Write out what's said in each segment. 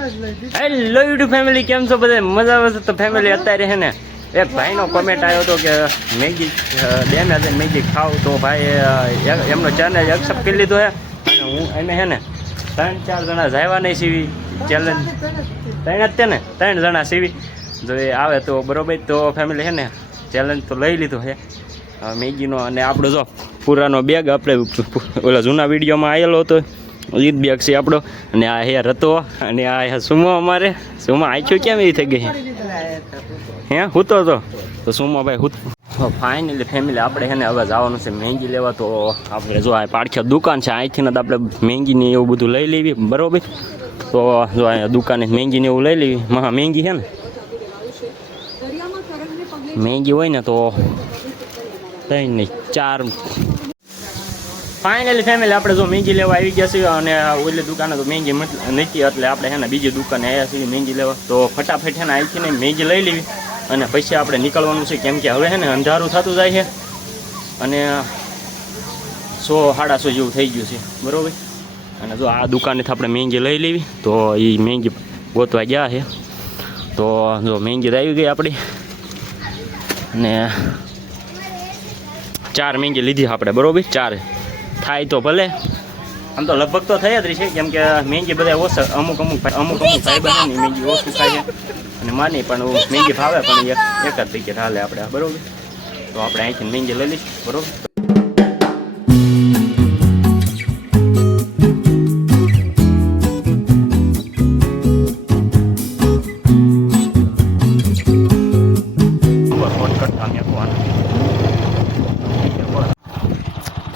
Hello YouTube family, કેમ છો બધા? મજા આવે છે તો ફેમિલી અત્યારે છે ને એક ભાઈનો કોમેન્ટ આવ્યો હતો કે મેગી ડેમે જઈને મેગી ખાવ, તો ભાઈ એમનો ચેનલ એક્સેપ્ટ કરી લીધો છે અને હું એને છે ને 3-4 જણા જાયવા નહીં સીવી ચેલેન્જ 3 જ ને 3 જણા સીવી જો એ આવે તો બરોબર. તો ફેમિલી છે ને ચેલેન્જ તો લઈ લીધો છે મેગીનો. અને આપણો જો પુરાનો બેગ આપણે ઓલા જૂના વિડીયોમાં આવેલો હતો ઈદ બેગ છે આપણો. અને આ હેર હતો અને આ સુમો અમારે સુમો આંખ્યો કેમ એવી થઈ ગઈ હે હૂતો હતો તો સુમો ભાઈ હૂત. ફાઇનલી ફેમિલી આપણે છે ને હવે જવાનું છે મેંગી લેવા. તો આપણે જો આ પાડખ્યા દુકાન છે, અહીંથી ને આપણે મેંગીની એવું બધું લઈ લેવી બરોબર. તો જો અહીંયા દુકાને મેંગીને એવું લઈ લેવી. મહા મેંગી છે ને, મેંગી હોય ને તો 3 નહીં 4. ફાઇનલી ફેમિલી આપણે જો મેંગી લેવા આવી ગયા છીએ અને ઓલી દુકાને તો મેંગી નથી એટલે આપણે છે ને બીજી દુકાને આવ્યા છીએ મેંગી લેવા. તો ફટાફટ છે ને અહીંથી ને મેંગી લઈ લેવી અને પછી આપણે નીકળવાનું છે, કેમ કે હવે છે ને અંધારું થતું જાય છે અને 100-150 જેવું થઈ ગયું છે બરાબર. અને જો આ દુકાનેથી આપણે મેંગી લઈ લેવી. તો એ મેંગી ગોતવા ગયા છે. તો જો મેંગી આવી ગઈ આપણી અને 4 મેંગી લીધી આપણે બરાબર. 4 થાય તો ભલે, આમ તો લગભગ તો થઈ જ રહી છે, કેમ કે મેંગી બધા ઓછા અમુક ભાઈ બધાની મેંગી ઓછું ખાય છે અને માની પણ મેંગી ભાવે પણ એક જ ટિકિટ હાલે આપણે બરાબર. તો આપણે અહીંથી મેંગી લઈ લઈશું બરાબર.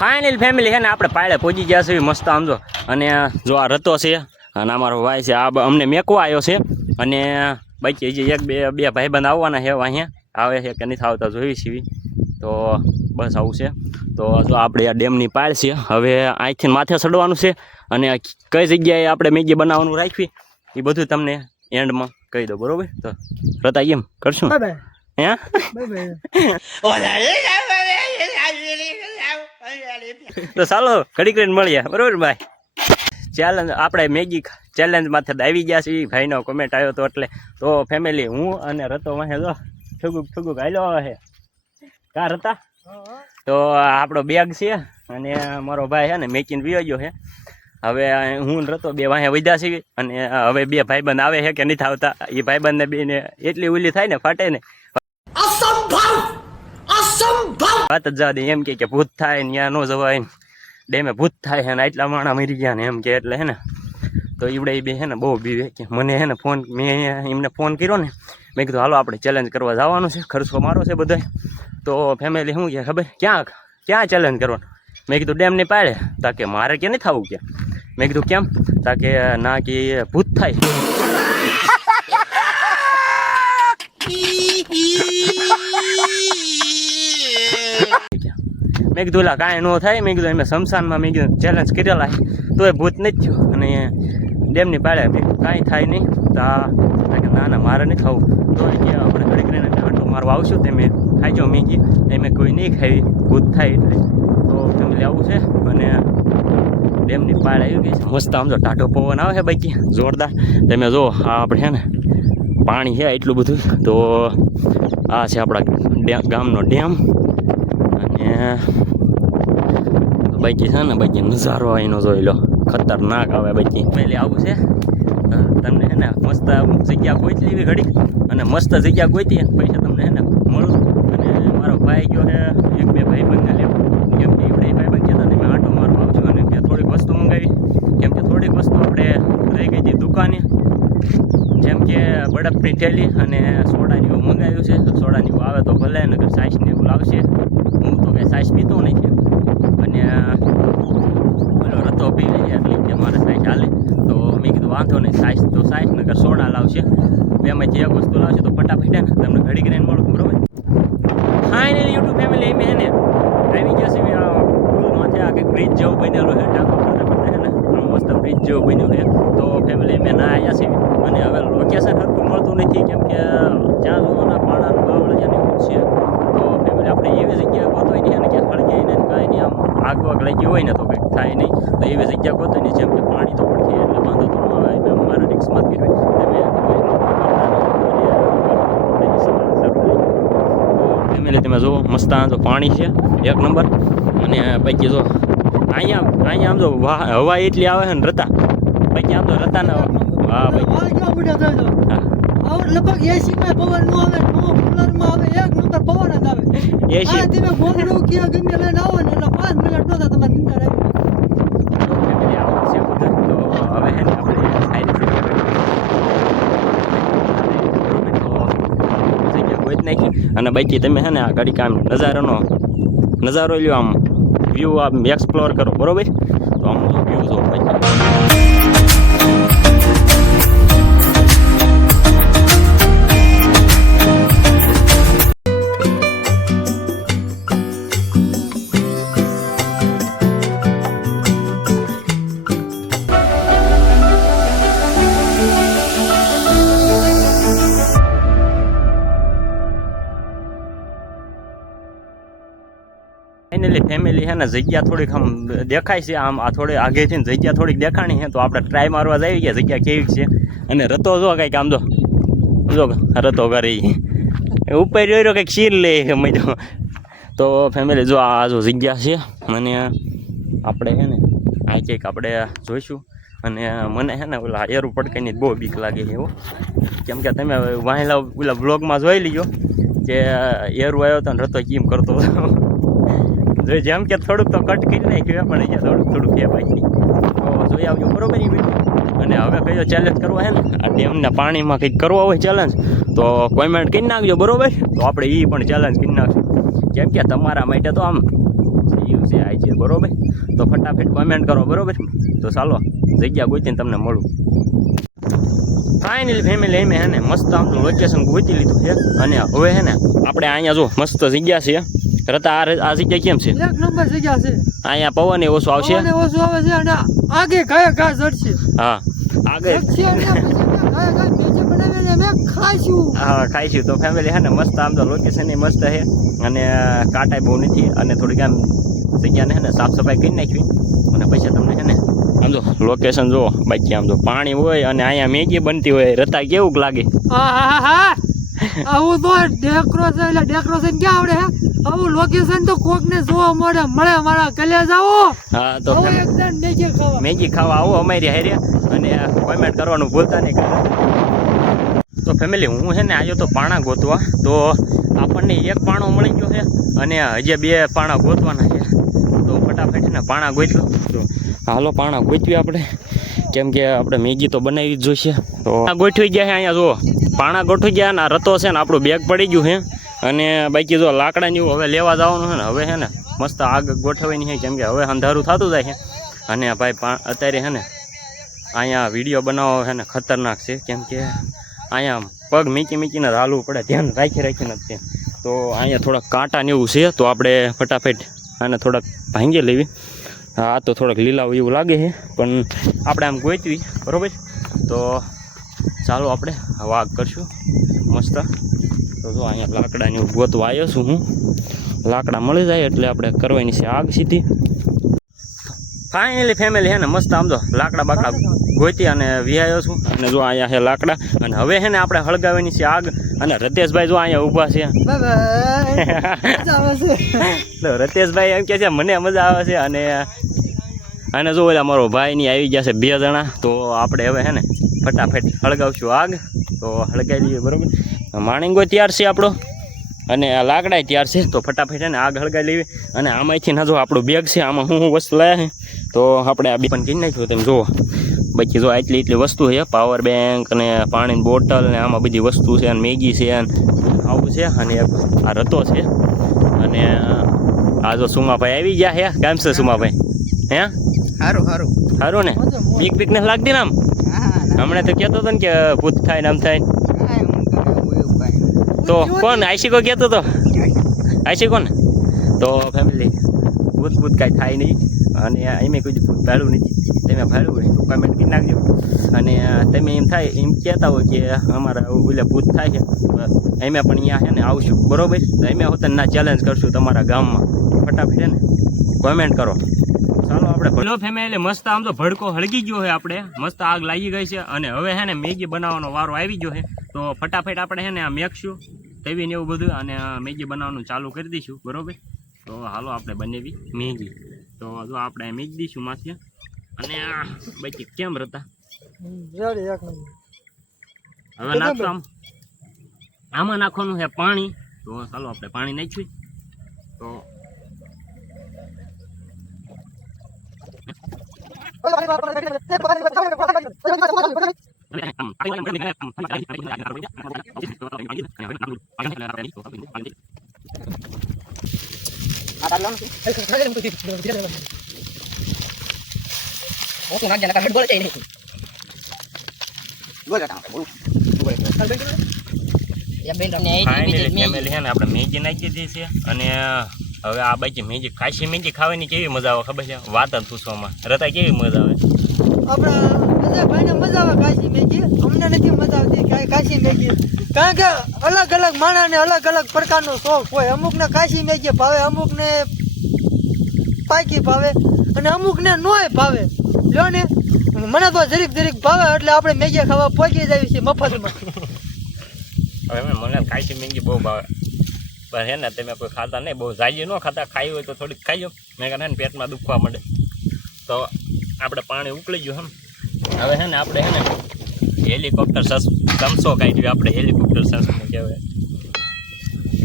ફાઇનલ ફેમિલી છે ને આપણે પાળે પહોંચી ગયા છે મસ્ત આમ જો. અને જો આ રતો છે અને અમારો ભાઈ છે, આ અમને મેકવા આવ્યો છે. અને બાકી હજી 1-2 ભાઈબંધ આવવાના છે, અહીંયા આવે છે કે નથી આવતા જોઈ સીવી. તો બસ આવું છે. તો જો આપણે આ ડેમની પાળ છે, હવે અહીંથી માથે ચડવાનું છે અને કઈ જગ્યાએ આપણે મેગી બનાવવાનું રાખવી એ બધું તમને એન્ડમાં કહી દો બરોબર. તો રતા એમ કરશું હે તો ચાલો ઘડી કરીને મળીએ બરોબર ભાઈ. ચેલેન્જ આપણે મેગી ચેલેન્જ માથે આવી ગયા છીએ, ભાઈનો કોમેન્ટ આવ્યો હતો એટલે. તો ફેમિલી હું અને રતો વાહે જો ઠુગુક હાલ્યો આવે છે કા રતા. તો આપણો બેગ છે અને મારો ભાઈ છે ને મેકીને વિયો ગયો છે. હવે હું રતો 2 વાહે વધ્યા છીએ અને હવે 2 ભાઈબંધ આવે છે કે નથી આવતા. એ ભાઈબંધને બેને એટલી ઉલી થાય ને ફાટે ને વાત જ જવા દે. એમ કે ભૂત થાય ને ત્યાં ન જવાય ને ડેમે ભૂત થાય છે ને આટલા માણા મરી ગયા ને એમ કે એટલે હે ને. તો ઈવડે એ બે છે ને બહુ બીવે કે મને હે ને મેં એમને ફોન કર્યો ને, મેં કીધું હાલો આપણે ચેલેન્જ કરવા જવાનું છે, ખર્ચો મારો છે બધો. તો ફેમિલી શું કે ખબર ક્યાં ચેલેન્જ કરવાનું? મેં કીધું ડેમની પાડે. તાકે મારે કે નહીં થવું કે? મેં કીધું કેમ? તાકે ના કે ભૂત થાય. મેં કીધું ઓલા કાંઈ ન થાય. મેં કીધું એમ શમશાનમાં મેં કીધું ચેલેન્જ કરેલા તો એ ભૂત નથી થયું અને ડેમની પાડે મેં કાંઈ થાય નહીં. તો ના મારે નહીં ખાવું. તો કે આપણે ઘડી કરીને આંટો મારવા આવશું તે મેં ખાઈજો મેગી, એમ કોઈ નહીં ખાવી ભૂત થાય એટલે. તો ફેમિલી આવું છે અને ડેમની પાડ આવી ગઈ છે મસ્ત. આમ જો ટાઢો પવન આવે છે બાકી જોરદાર. તમે જો આ આપણે છે ને પાણી છે એટલું બધું. તો આ છે આપણા ગામનો ડેમ અને બાકી છે ને બાકી નજારો એનો જોઈ લો ખતરનાક આવે. બાકી પહેલી આવું છે તમને છે ને મસ્ત જગ્યા ગોતી લેવી ઘડી અને મસ્ત જગ્યા ગોતી પૈસા તમને છે ને મળું. અને મારો ભાઈ ગયો છે 1-2 ભાઈબંધને લેવું, કેમ કે એવડે ભાઈબંધ કહેતા તમે આંટો મારવા આવશો. અને મેં થોડીક વસ્તુ મંગાવી, કેમ કે થોડીક વસ્તુ આપણે રહી ગઈ હતી દુકાને, જેમ કે બરફની થેલી અને સોડાની એવું મંગાવ્યું છે. સોડાની એવું આવે તો ભલે, નગર સાઈસને એવું લાવશે. હું તો કંઈ સાઈસ પીતો નથી અને પેલો રતો પી લે એટલે કે મારે સાઈસ હાલે. તો મેં કીધું વાંધો નહીં, સાઈસ નગર સોડા લાવશે. બેમાંથી એક વસ્તુ લાવશે તો ફટાફટ ને તમને ઘડી કરીને મળું બરોબર. ફાઇનલી યુટ્યુબ ફેમિલી એમ હે ને આવી ગયા છે પુલ માથે આ કંઈક બ્રિજ જેવું બનેલું છે, ટાંકો પડતા હે ને મસ્ત બ્રિજ જેવું બન્યું છે. તો ફેમિલી અમે ના આવ્યા છીએ અને હવે લોકેશન સરખું મળતું નથી, કેમ કે જ્યાં જોવાના પાણાનું બાવળ જ્યાં એવું છે. તો ફેમિલી આપણે એવી જગ્યા ગોતવી નહીં અને ક્યાં હળગે ને કાંઈ નહીં, આમ આગ વાગ લાગી હોય ને તો કંઈક થાય નહીં. તો એવી જગ્યા ગોતવી નહીં જેમ કે પાણી તો પડશે એટલે વાંધો તો ન આવે. મારા રિક્સમાં જ કર્યું તમે જુઓ મસ્ત આ તો પાણી છે એક નંબર. અને પછી જો અહીંયા આમ જો હવા એટલી આવે છે ને રતા, પછી આમ તો રતાના હા ભાઈ લગભગ 80 માં પવન નો આવે, કુલરમાં આવે, એક નંબર પવન જ આવે. 80 તમે ગોમડું કે ગમે લઈને આવો ને એટલે 5 મિનિટ નો તમારે નિંદર આવી. હવે હે ને આપણે કોઈ જ નાખી અને બાકી તમે હે ને આ ઘડી કામ નજારો લ્યો, આમ વ્યૂ આમ એક્સપ્લોર કરો બરોબર. તો આમ વ્યૂ જો ફેમિલી છે ને જગ્યા થોડીક આમ દેખાય છે, આમ આ થોડી આગેથી ને જગ્યા થોડીક દેખાણી છે. તો આપણે ટ્રાય મારવા જઈ ગયા જગ્યા કેવી છે. અને રતો જો કંઈક આમ જો રતો કરી ઉપર જોઈ રહ્યો કંઈક શીર લે મજો. તો ફેમિલી જો આ જો જગ્યા છે અને આપણે છે ને આ કંઈક આપણે જોઈશું. અને મને છે ને ઓલા એરું પડકાની બહુ બીક લાગે છે એવું, કેમ કે તમે વાહેલા ઓલા બ્લોગમાં જોઈ લીધો કે એરું આવ્યો હતો ને રતો કેમ કરતો જો જેમ કે થોડુંક તો કટ કરી નાખ્યું પણ અહીંયા થોડુંક છે બાકી. તો જોઈ આવજો બરોબર એ વિડીયો. અને હવે કયો ચેલેન્જ કરવો છે ને આ ડેમના પાણીમાં કંઈક કરવો હોય ચેલેન્જ તો કોમેન્ટ કરી નાખજો બરોબર. તો આપણે એ પણ ચેલેન્જ કરી નાખશું, કેમ કે તમારા માટે તો આમ જીવ છે આ છે બરોબર. તો ફટાફટ કોમેન્ટ કરો બરોબર. તો ચાલો જગ્યા ગોતીને તમને મળું. ફાઇનલી ફેમિલી એમ હે ને મસ્ત આમ લોકેશન ગોતી લીધું છે. અને હવે હે ને આપણે અહીંયા જો મસ્ત જગ્યા છે રતા. આ જગ્યા કેમ છે? એક નંબર જગ્યા છે. અહીંયા પવન એ ઓછો આવશે, પવન ઓછો આવે છે અને આગે ઘા ચડશે. હા આગળ ખાઈશું. તો ફેમિલી હે ને મસ્ત આમ તો લોકેશન એ મસ્ત છે અને કાંટાઈ બહુ નથી. અને થોડીક આમ જગ્યાને હે ને સાફ સફાઈ કરી નાખવી. અને પછી તમને હે ને આમ જો લોકેશન જુઓ બાકી આમ જો પાણી હોય અને અહીંયા મેગી બનતી હોય. રતા કેવું લાગે? આવું તો ડેકોરેશન એટલે ડેકોરેશન ક્યાં આવડે હે? આવું લોકેશન તો કોક ને જોવા મળે મારા કલેજ આવો. હા તો એકદમ મેગી ખાવા આવો અમારી હારે અને કોમેન્ટ કરવાનું ભૂલતા નહીં. તો ફેમિલી હું છે ને આવ્યો તો પાણા ગોતવા. તો આપણને એક પાણો મળી ગયો છે અને હજી 2 પાણા ગોતવાના છે. તો ફટાફટ ને પાણા ગોતી લો. તો હાલો પાણા ગોતવી આપણે, કેમ કે આપણે મેગી તો બનાવી જ જોઈશે. તો આ ગોઠવી ગયા છે અહીંયા જુઓ પાણા ગોઠવી ગયા. ને રતો છે ને આપણું બેગ પડી ગયું છે. અને બાકી જો લાકડાની હવે લેવા જવાનું છે ને હવે છે ને મસ્ત આગ ગોઠવવાની છે, કેમ કે હવે અંધારું થતું જાય છે. અને ભાઈ અત્યારે છે ને અહીંયા વિડીયો બનાવવો છે ને ખતરનાક છે, કેમ કે અહીંયા પગ મીકીને હાલવું પડે, ધ્યાન રાખીને જ. તો અહીંયા થોડાક કાંટા ને એવું છે. તો આપણે ફટાફટ આને થોડાક ભાંગી લેવી. આ તો થોડાક લીલા એવું લાગે છે પણ આપણે આમ ગોતવી બરાબર. તો ચાલો આપણે વાગ કરશું મસ્ત. તો જો અહીંયા લાકડાની ગોતવા આવ્યો છું હું. લાકડા મળી જાય એટલે આપણે કરવાની છે આગ સીધી. ફાઇનલી ફેમિલી છે ને મસ્ત આમ જો લાકડા બાકડા ગોતી અને વિહાયો છું. અને જો અહીંયા છે લાકડા અને હવે છે ને આપણે હળગાવવાની છે આગ. અને રતેશભાઈ જો અહીંયા ઊભા છે. રતેશભાઈ એમ કે છે મને મજા આવે છે. અને જો ઓલા મારો ભાઈ ની આવી ગયા છે 2 જણા. તો આપણે હવે છે ને ફટાફટ હળગાવશું આગ. તો હળગાવી લઈએ બરોબર. માણીંગો તૈયાર છે આપણો અને આ લાકડા તૈયાર છે. તો ફટાફટ છે ને આગ હળગાવી લેવી. અને આમાંથી ના જો આપણું બેગ છે આમાં શું વસ્તુ લાયા છે. તો આપણે આ બી પણ કરી નાખ્યું તમે જુઓ. બાકી જો એટલી વસ્તુ છે, પાવર બેંક અને પાણીની બોટલ ને આમાં બધી વસ્તુ છે. અને મેગી છે આવું છે. અને આ રતો છે. અને આ જો સુમાભાઈ આવી ગયા છે. કેમ છે સુમાભાઈ? હે સારું ને? બીક ને લાગતી ને આમ? હમણાં તો કહેતો હતો ને કે ભૂત થાય ને આમ થાય. તો કોણ આશિકો કહેતો હતો? આશિકો ને? તો ફેમિલી ભૂત કાંઈ થાય નહીં. અને એમ કોઈ ભૂત ભાડું નથી. તમે ભાડું હોય તો કમેન્ટ કરી નાખજો. અને તમે એમ થાય એમ કહેતા હોય કે અમારા ઓલા ભૂત થાય છે અમે પણ અહીંયા છે ને આવશું બરોબર. તો અમે હોતના ચેલેન્જ કરશું તમારા ગામમાં. ફટાફટ છે ને કોમેન્ટ કરો. ચાલો આપણે ભલો ફેમિલી મસ્ત આમ તો ભડકો હળગી ગયો છે. આપણે મસ્ત આગ લાગી ગઈ છે. અને હવે છે ને મેગી બનાવવાનો વારો આવી ગયો છે. તો ફટાફટ આપણે છે ને આ મેકશું તવી ને એવું બધું અને મેગી બનાવવાનું ચાલુ કરી દઈશું બરોબર. તો હાલો આપણે બનાવી મેગી. તો જો આપણે મેગી દઈશું માથે અને બાકી કેમ રહેતા રેડી એક નંબર. હવે નાખતો આમાં નાખવાનું છે પાણી. તો ચાલો આપણે પાણી નાખ્યું. તો ફેમિલી છે ને આપણે મેગી નાખી દીધી છે અને હવે આ બાકી મેગી ખાસી મેગી ખાવાની કેવી મજા આવે ખબર છે? વાત જ પૂછવામાં રતા કેવી મજા આવે. આપણે ભાઈને મજા આવે કાશી મેગી. અમને નથી મજા આવતી કાંઈ કાશી મેગી, કારણ કે અલગ અલગ માણસને અલગ અલગ પ્રકારનો શોખ હોય. અમુકને કાશી મેગી ભાવે, અમુકને પાકી ભાવે અને અમુકને નોય ભાવે. લ્યો ને મને તો જરીક જરીક ભાવે એટલે આપણે મેગી ખાવા પહોંચી જાય છે મફતમાં. હવે મને ખાસી મેગી બહુ ભાવે પણ હે ને તમે કોઈ ખાતા નહીં, બહુ જાજી ન ખાતા. ખાઈ હોય તો થોડીક ખાઈ લો, મેં કહે ને પેટમાં દુખવા માંડે. તો આપણે પાણી ઉકળી ગયું હવે હે ને આપણે હે ને હેલિકોપ્ટર ચમચો કાઢ્યું આપણે, હેલિકોપ્ટર ચમચો કહેવાય.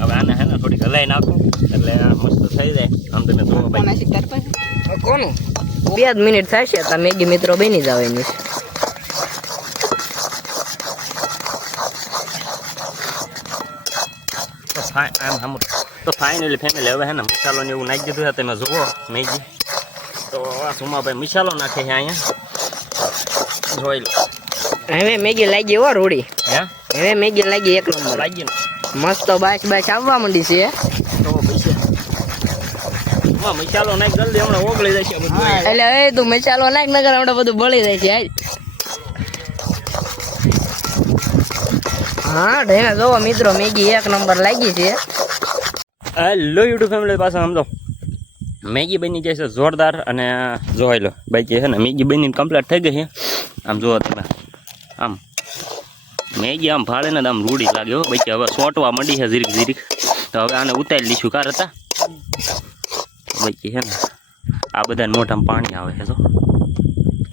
હવે આને હે ને થોડીક હલાઈ નાખું એટલે મસ્ત થઈ જાય. આમ તમે જોવો ભાઈ કોનું 2 મિનિટ થશે તો મેગી મિત્રો બની જવાની છે. તો ફાઇનલી ફેમિલી હવે હે ને મસાલો ને એવું નાખી દીધું છે તમે જુઓ મેગી. તો આ સુમાભાઈ મસાલો નાખે છે અહીંયા, જોઈ લો. હવે મેગી લાગી હો રોડી, હે હવે મેગી લાગી એક નંબર લાગી ને મસ્ત બાશ આવવા માંડી છે. તો પછી મસાલો નાખ જલ્દી, હમણાં ઓગળી જાય છે બધું. એટલે હવે તું મસાલો નાખ નગર હમણાં બધું બળી જાય છે. હા ઢેંગા જોવો મિત્રો મેગી એક નંબર લાગી છે. હેલો યુટ્યુબ ફેમિલી પાસે સમજો મેગી બની જાય છે જોરદાર. અને જોઈ લો બાકી છે ને મેગી બનીને કમ્પ્લીટ થઈ ગઈ છે. આમ જુઓ તમે, આમ મેગી આમ ભાડે ને આમ રૂડી લાગે હો બાકી. હવે સોટવા માંડી છે જીરીક જીરીક. તો હવે આને ઉતારી લઈશું. કાર હતા બાકી છે ને આ બધાને મોઢામાં પાણી આવે છે. જો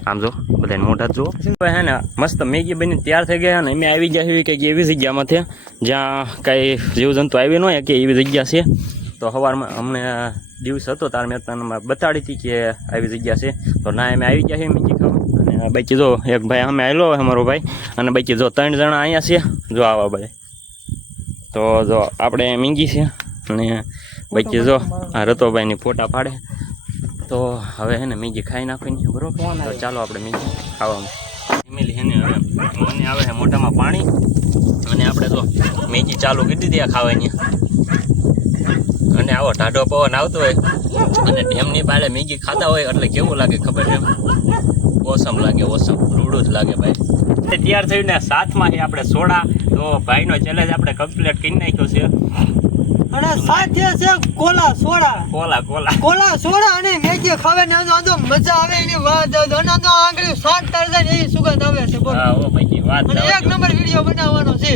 આમ જો બધાને મોઢા જુઓ. હે ને મસ્ત મેગી બની તૈયાર થઈ ગયા અને અમે આવી ગયા છીએ કંઈક એવી જગ્યામાંથી જ્યાં કાંઈ જીવજંતુ આવી ન હોય કે એવી જગ્યા છે. તો સવારમાં અમને દિવસ હતો તાર મેં તને બતાડી હતી કે આવી જગ્યા છે. તો ના અમે આવી ગયા છીએ મેગી ખાવા. અને બાકી જો એક ભાઈ અમે આવેલો અમારો ભાઈ, અને બાકી જો 3 જણા અહીંયા છે. જો આવા ભાઈ તો જો આપણે મેગી છે અને બાકી જો આ રતોભાઈની ફોટા પાડે. તો હવે હે ને મેગી ખાઈ નાખવાની બરોબર. તો ચાલો આપણે મેગી ખાવામાં. ફેમિલી હે ને હવે મને આવે છે મોઢામાં પાણી અને આપણે તો મેગી ચાલુ કરી દીધી આ ખાવાની. અને આવો ટાઢો પવન આવતો હોય અને ડેમની પાળે મેગી ખાતા હોય એટલે કેવું લાગે ખબર છે? ઓસમ લાગે, ઓસમ રૂડું જ લાગે ભાઈ. તૈયાર થયું ને સાથમાં છે આપણે સોડા. તો ભાઈનો ચેલેન્જ આપણે કમ્પ્લીટ કરી નાખ્યો છે. અને સાથે છે કોલા સોડા, કોલા સોડા અને મેગી ખાવાની આજો મજા આવે એની વાત. અને તો આંગળી સાત તરજે એવી સુગંધ આવે છે. બોલ હા ઓ ભાઈ વાત. અને એક નંબર વિડિયો બનાવવાનો છે.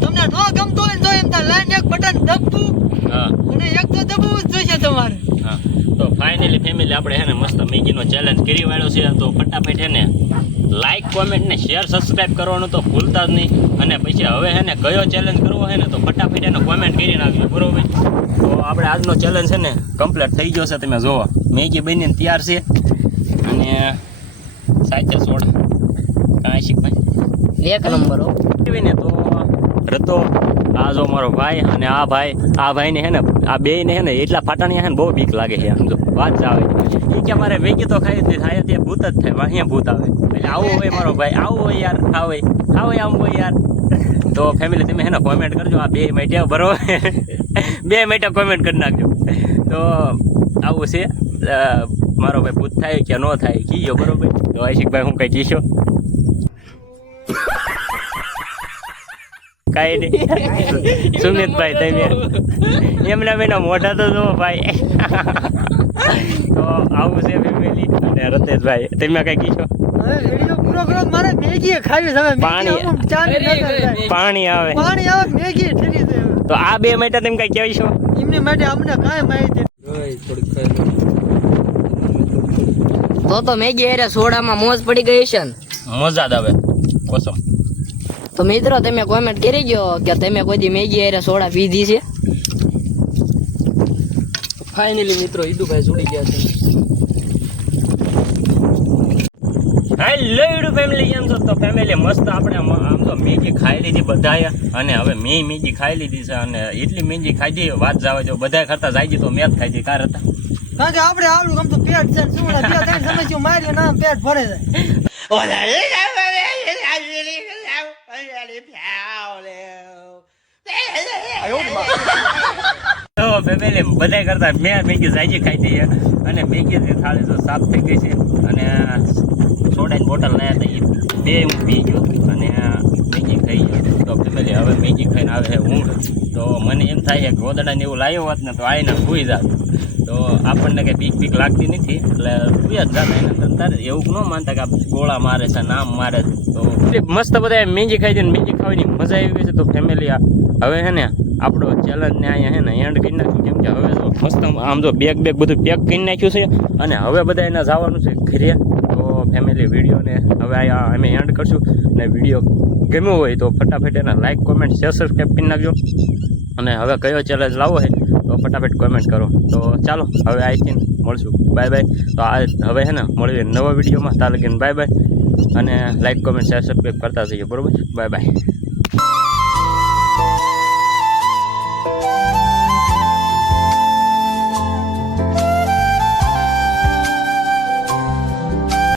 તમને ન ગમતો હોય તો એમ તા લાઈન એક બટન દબતું, હા અને એક તો દબવું જ જોઈશે તમારે. હા તો ફાઇનલી ફેમિલી આપણે હે ને મસ્ત મેગીનો ચેલેન્જ કરી વાળ્યો છે. તો ફટાફટ હે ને લાઈક, કોમેન્ટ ને શેર, સબસ્ક્રાઇબ કરવાનું તો ભૂલતા જ નહીં. અને પછી હવે હે ને કયો ચેલેન્જ કરવો હે ને તો ફટાફટ એને કોમેન્ટ કરી નાખજો બરોબર. તો આપણે આજનો ચેલેન્જ છે ને કમ્પ્લીટ થઈ ગયો છે. તમે જોવો મેગી બનીને તૈયાર છે અને સાચે સોડા કાંઈ શીખભાઈ એક નંબર હો ને. તો રતો આ જો મારો ભાઈ અને આ ભાઈને હે ને આ બેયને હે ને એટલા ફાટાણિયા હે ને બહુ બીક લાગે છે. આમ જો વાત જ આવે એ કે મારે મેગી તો ખાઈ જ થાય તે ભૂત જ થાય, અહીંયા ભૂત આવે. એટલે આવું હોય મારો ભાઈ, આવું હોય યાર, ખાવે આમ હોય યાર. તો ફેમિલી તમે હે ને કોમેન્ટ કરજો આ 2 માટે બરોબર. 2 માટે કોમેન્ટ કરી નાખજો. તો આવું છે મારો ભાઈ ભૂત થાય કે ન થાય કીજો બરોબર. તો આશિકભાઈ હું કઈ કીશો? કાંઈ નહીં સુમિતભાઈ તમે એમના બેના મોઢા તો જુઓ ભાઈ. તો આવું છે ફેમિલી. અને રતેશભાઈ તમે કઈ કીશો? હવે વિડિયો પૂરો કરો. મારે મેગી ખાવી છે. હવે પાણી આવે મેગી ઠરી છે. તો આ બે માટે તમે કઈ કહેશો? એમની માટે અમને કાંઈ માહિતી તો મેગી અરે સોડામાં મોજ પડી ગઈ છે ને. મજા જ આવે કોસમ. તો મિત્રો તમે કોમેન્ટ કરી ગયો કે તમે કોઈ દી મેગી અરે સોડા પીધી છે. ફાઇનલી મિત્રો ઈદુભાઈ જોડી ગયા છે. હેલો યુટ્યુબ ફેમિલી, કેમ છો? તો ફેમિલી મસ્ત આપણે આમ તો મેગી ખાઈ લીધી બધાએ, અને હવે મેં મેગી ખાઈ લીધી છે, અને એટલી મેગી ખાઈ દીધી વાત જવા જો બધા કરતા જાય તો મેં જ ખાઈ દીધી. કાર હતા કારણ કે આપણે આવડું ગમ તો પેટ છે ને શું બે ત્રણ સમસ્યા મારી ના પેટ ભરે તો ફેમિલી બધા કરતા મેં મેગી જાજી ખાઈ દઈએ, અને મેગીની થાળી તો સાફ થઈ ગઈ છે, અને સોડાની બોટલ લાયા હતા બે હું પી ગયો અને મેગી ખાઈ ગયો. તો ફેમિલી હવે મેગી ખાઈને આવે છે ઊંઘ. તો મને એમ થાય છે કે ગોદડાને એવું લાવ્યો હોત ને તો આવીને સૂઈ જાત. તો આપણને કંઈ બીક લાગતી નથી, એટલે સૂઈ જ જાત. એના તારે એવું ન માનતા કે આ ગોળા મારે છે, નામ મારે છે. તો મસ્ત બધા મેગી ખાઈ દે, મેગી ખાવાની મજા આવી ગઈ છે. તો ફેમિલી હવે છે ને આપણો ચેલેન્જને અહીંયા છે ને એન્ડ કરી નાખ્યું, કેમ કે હવે તો મસ્ત આમ તો બેગ બધું પેક કરી નાખ્યું છે, અને હવે બધા એને જવાનું છે ઘરે. તો ફેમિલી વિડીયોને હવે અહીંયા અમે એન્ડ કરશું, અને વિડીયો ગમ્યો હોય તો ફટાફટ એને લાઈક કોમેન્ટ શેર સબસ્ક્રાઈબ કરી નાખજો, અને હવે કયો ચેલેન્જ લાવવો છે તો ફટાફટ કોમેન્ટ કરો. તો ચાલો હવે આઈથી મળશું, બાય બાય. તો આ હવે છે ને મળીએ નવા વિડીયોમાં, ત્યાં લગીને બાય બાય, અને લાઈક કોમેન્ટ શેર સબસ્ક્રાઈબ કરતા જઈએ, બરોબર? Bye bye.